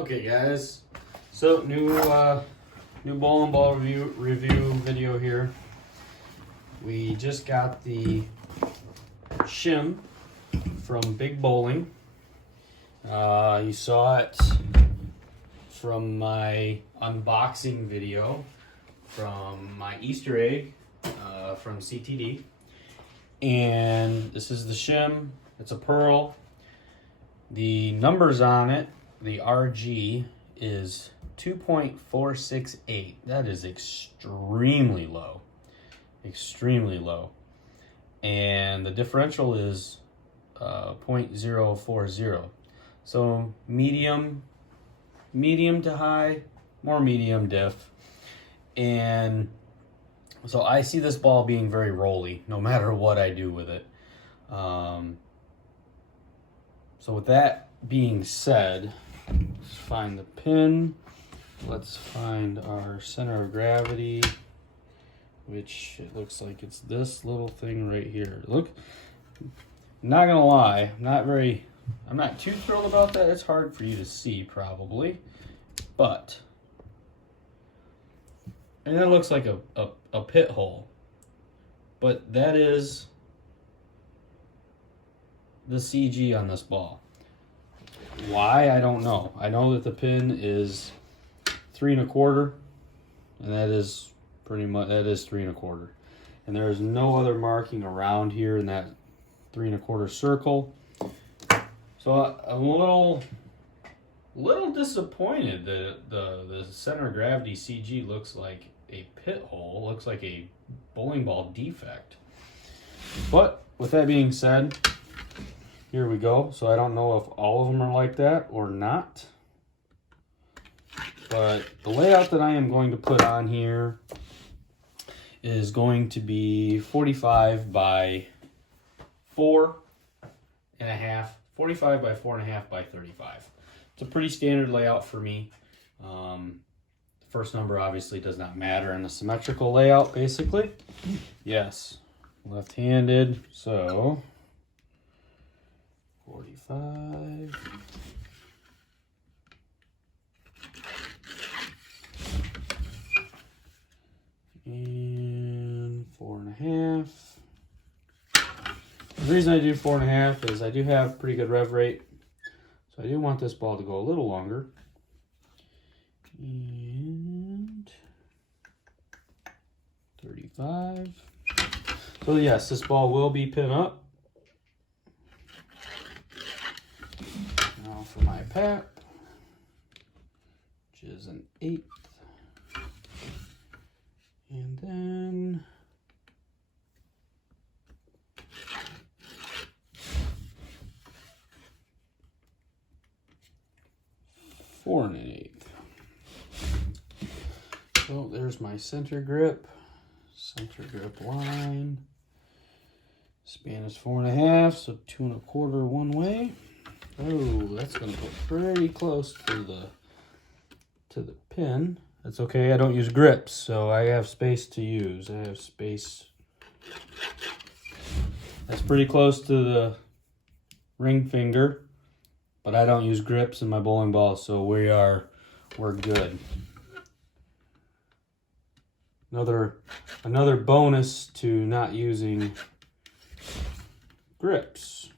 Okay, guys. So new bowling ball review video here. We just got the Shim from Big Bowling. You saw it from my unboxing video from my Easter egg from CTD. And this is the Shim. It's a pearl. The numbers on it, the RG, is 2.468. That is extremely low. Extremely low. And the differential is 0.040. So medium to high, more medium diff. And so I see this ball being very rolly no matter what I do with it. So with that being said, let's find the pin. Let's find our center of gravity, which it looks like it's this little thing right here. Look, I'm not gonna lie, I'm not too thrilled about that. It's hard for you to see probably, but, and that looks like a pit hole, but that is the CG on this ball. Why, I don't know. I know that the pin is 3 1/4, and that is pretty much, that is 3 1/4. And there is no other marking around here in that 3 1/4 circle. So I'm a little disappointed that the center of gravity CG looks like a pit hole, looks like a bowling ball defect. But with that being said, here we go. So I don't know if all of them are like that or not. But the layout that I am going to put on here is going to be 45 by 4.5, 45 by 4.5 by 35. It's a pretty standard layout for me. The first number obviously does not matter in the symmetrical layout, basically. Yes, left-handed, so 45. And 4.5. The reason I do 4.5 is I do have pretty good rev rate. So I do want this ball to go a little longer. And 35. So yes, this ball will be pin up. Now for my pap, which is an 1/8. And then four and 1/8. So there's my center grip line. Span is 4.5, so 2 1/4 one way. Oh, that's gonna go pretty close to the pin. That's okay, I don't use grips, so I have space to use. I have space. That's pretty close to the ring finger, but I don't use grips in my bowling ball, so we're good. Another bonus to not using grips.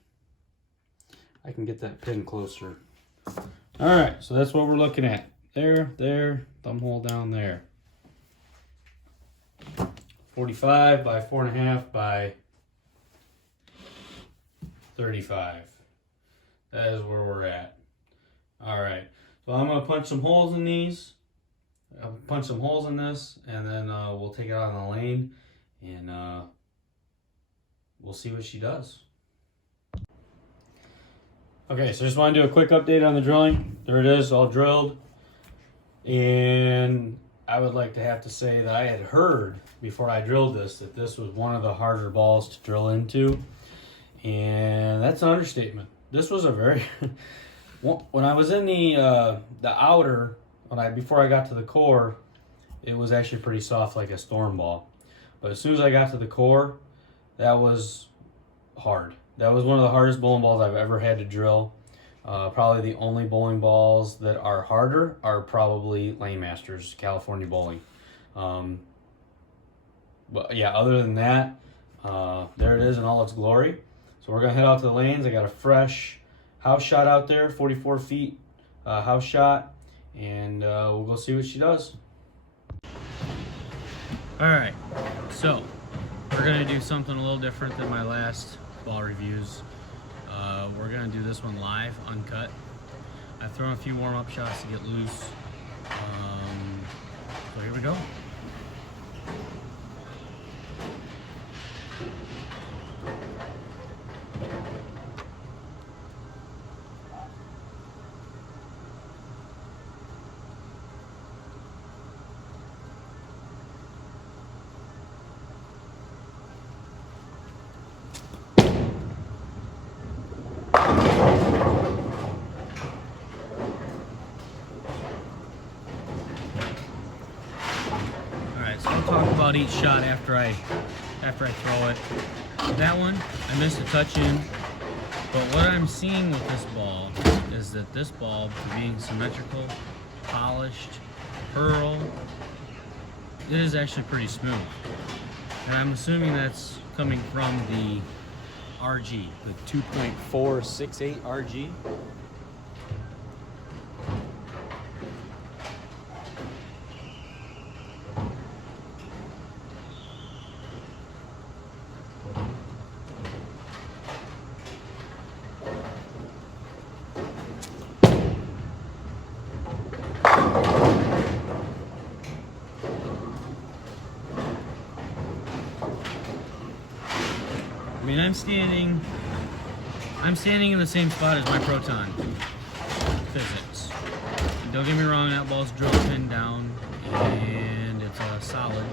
I can get that pin closer. All right, so that's what we're looking at. There, thumb hole down there. 45 by 4.5 by 35. That is where we're at. All right, so I'm gonna punch some holes in these. I'll punch some holes in this, and then we'll take it out on the lane, and we'll see what she does. Okay, so just want to do a quick update on the drilling. There it is, all drilled. And I would like to have to say that I had heard before I drilled this that this was one of the harder balls to drill into. And that's an understatement. This was a very, when I was in the outer, before I got to the core, it was actually pretty soft like a storm ball. But as soon as I got to the core, that was hard. That was one of the hardest bowling balls I've ever had to drill. Probably the only bowling balls that are harder are probably Lane Masters, California Bowling. But yeah, other than that, there it is in all its glory. So we're gonna head out to the lanes. I got a fresh house shot out there, 44 feet house shot, and we'll go see what she does. All right, so we're gonna do something a little different than my last ball reviews. We're gonna do this one live, uncut. I've thrown a few warm-up shots to get loose. So here we go. Talk about each shot after I throw it. That one, I missed a touch in, but what I'm seeing with this ball is that this ball, being symmetrical, polished, pearl, it is actually pretty smooth. And I'm assuming that's coming from the RG, the 2.468 RG. I mean, I'm standing in the same spot as my Proton physics. And don't get me wrong, that ball's drilled pinned down and it's solid.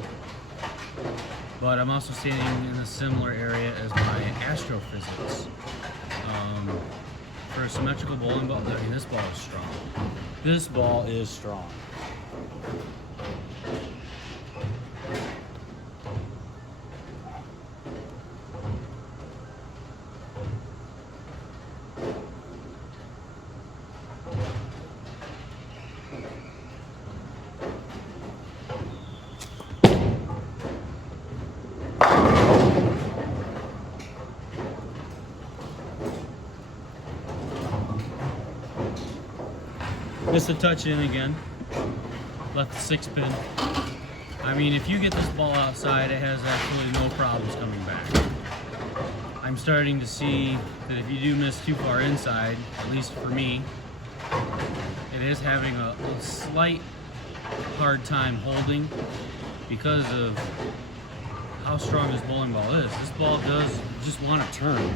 But I'm also standing in a similar area as my Astrophysics. For a symmetrical bowling ball, I mean, this ball is strong. This ball is strong. Missed a touch in again. Left the 6-pin. I mean, if you get this ball outside, it has absolutely no problems coming back. I'm starting to see that if you do miss too far inside, at least for me, it is having a slight hard time holding because of how strong this bowling ball is. This ball does just want to turn.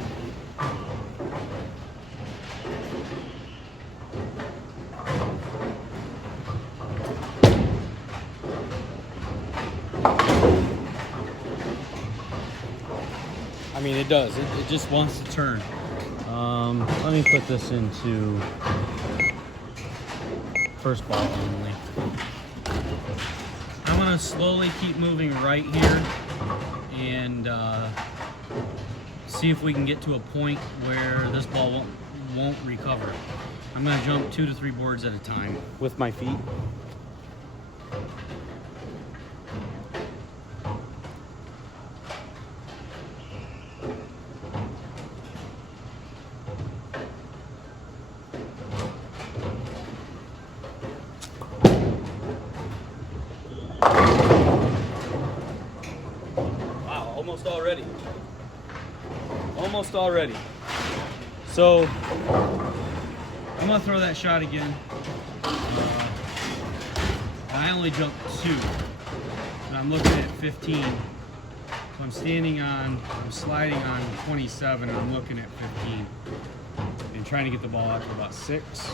I mean, it does. It just wants to turn. Let me put this into first ball only. I'm gonna slowly keep moving right here and see if we can get to a point where this ball won't recover. I'm gonna jump 2 to 3 boards at a time with my feet. Almost already. So I'm gonna throw that shot again. I only jumped 2, and I'm looking at 15. So I'm sliding on 27, and I'm looking at 15, and trying to get the ball out for about 6.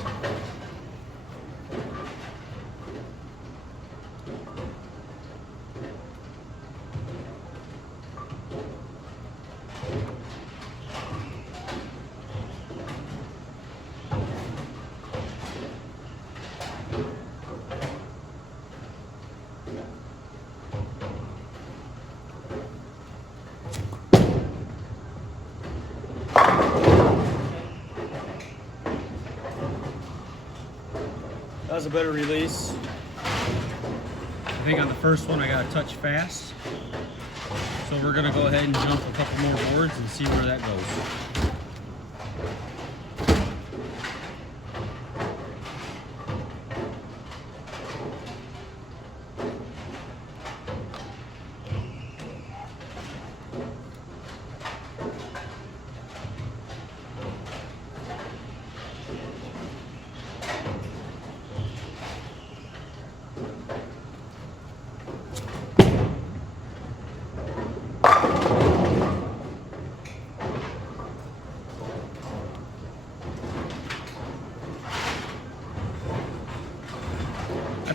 That was a better release. I think on the first one I got a touch fast. So we're gonna go ahead and jump a couple more boards and see where that goes.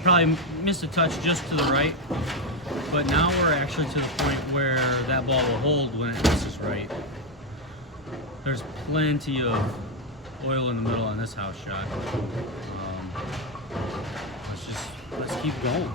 Probably missed a touch just to the right, but now we're actually to the point where that ball will hold when it misses right. There's plenty of oil in the middle on this house shot. Let's keep going.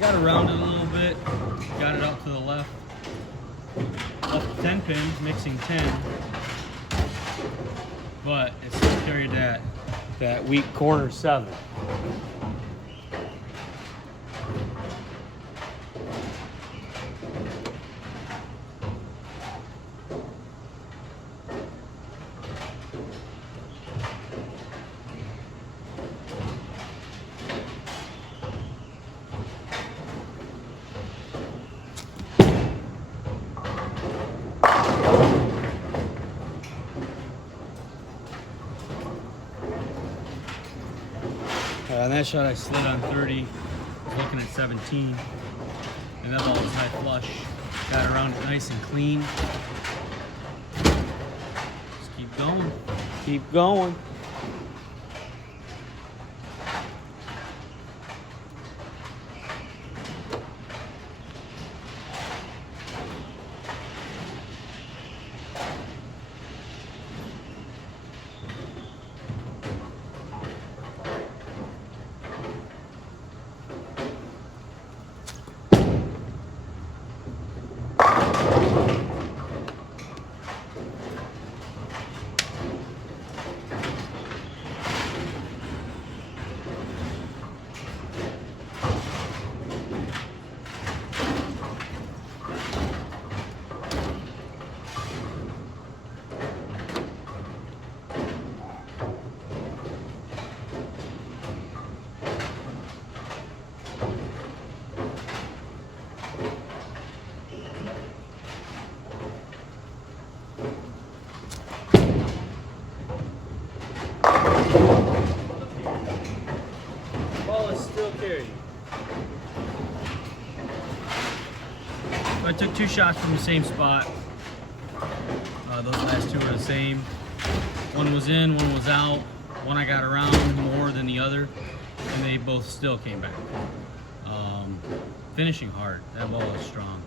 Got around it a little bit, got it out to the left, up 10 pin, mixing 10, but it still carried that weak corner 7. On that shot I slid on 30, was looking at 17, and that ball was high flush. Got around it nice and clean. Just keep going. Keep going. I took 2 shots from the same spot. Those last 2 were the same. One was in, one was out. One I got around more than the other, and they both still came back. Finishing hard. That ball is strong.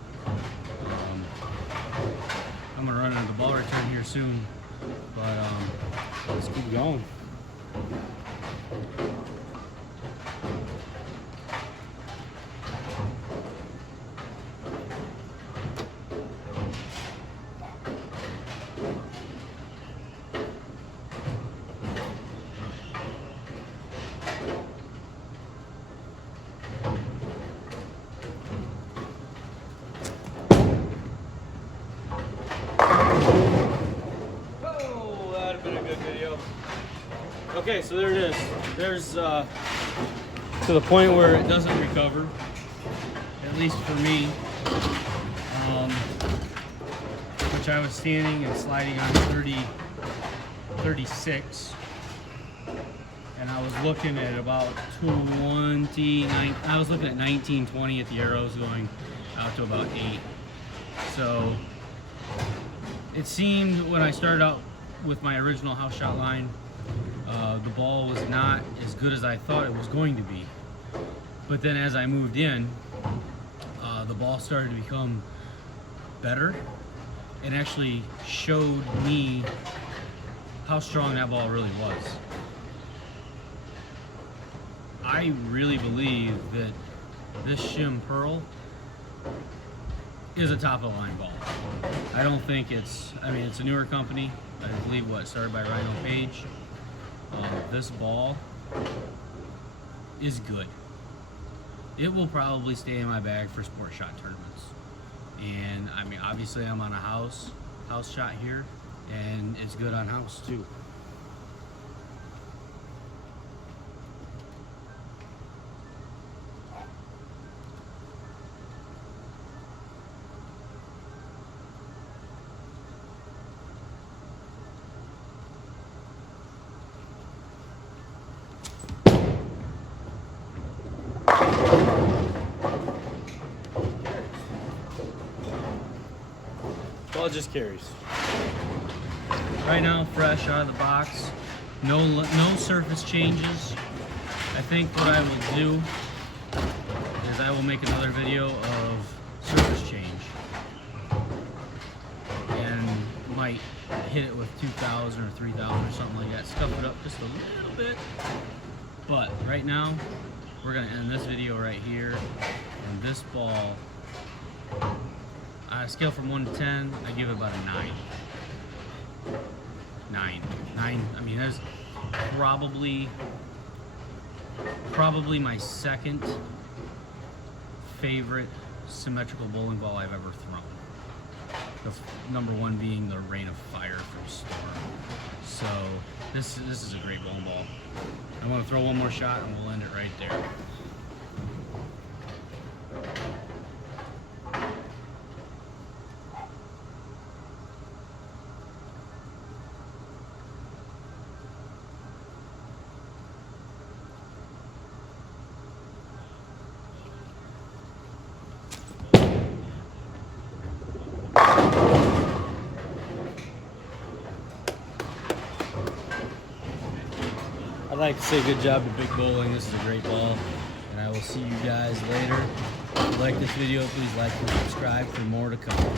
I'm gonna run into the ball return here soon, but let's keep going. Okay, so there it is. There's to the point where it doesn't recover, at least for me, which I was standing and sliding on 36, and I was looking at about 29. I was looking at 19, 20 at the arrows, going out to about 8. So it seemed when I started out with my original house shot line The ball was not as good as I thought it was going to be. But then as I moved in, the ball started to become better and actually showed me how strong that ball really was. I really believe that this Shim Pearl is a top of the line ball. I don't think it's a newer company. I believe started by Rhino Page. This ball is good. It will probably stay in my bag for sport shot tournaments. And I mean, obviously I'm on a house shot here, and it's good on house too. Ball just carries. Right now, fresh out of the box, no surface changes. I think what I will do is I will make another video of surface change, and might hit it with 2,000 or 3,000 or something like that. Scuff it up just a little bit. But right now, we're gonna end this video right here. And this ball, on a scale from 1 to 10, I give it about a 9. 9. I mean, that's probably my second favorite symmetrical bowling ball I've ever thrown. The number one being the Rain of Fire from Storm. So this is a great bowling ball. I want to throw one more shot and we'll end it right there. I'd like to say good job to Big Bowling. This is a great ball, and I will see you guys later. If you like this video, please like and subscribe for more to come.